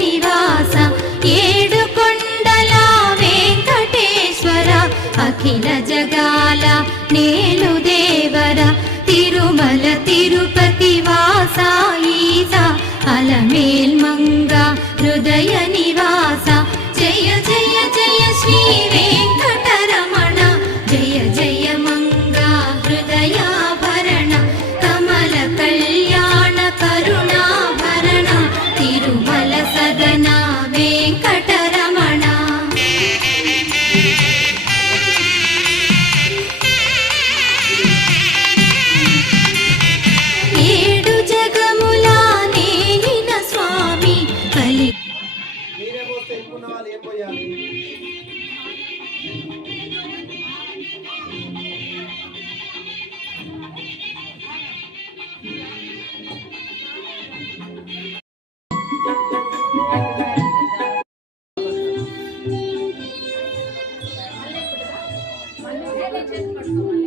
నివాస ఏడుకొండల వెంకటేశ్వర అఖిల జగాల నేలు దేవర తిరుమల తిరుపతి వాస ఈస అలమేల్ మంగ హృదయ నివాస జయ జయ జయ శ్రీ వెంకటరమణ జయ జయ మంగ హృదయాభరణ కమల కళ్యాణ కరుణాభరణ తిరుమల సదన వెంకటరమణ ఏడు జగముల నేలిన స్వామి కలి చేతి పట్టుకోవాలి.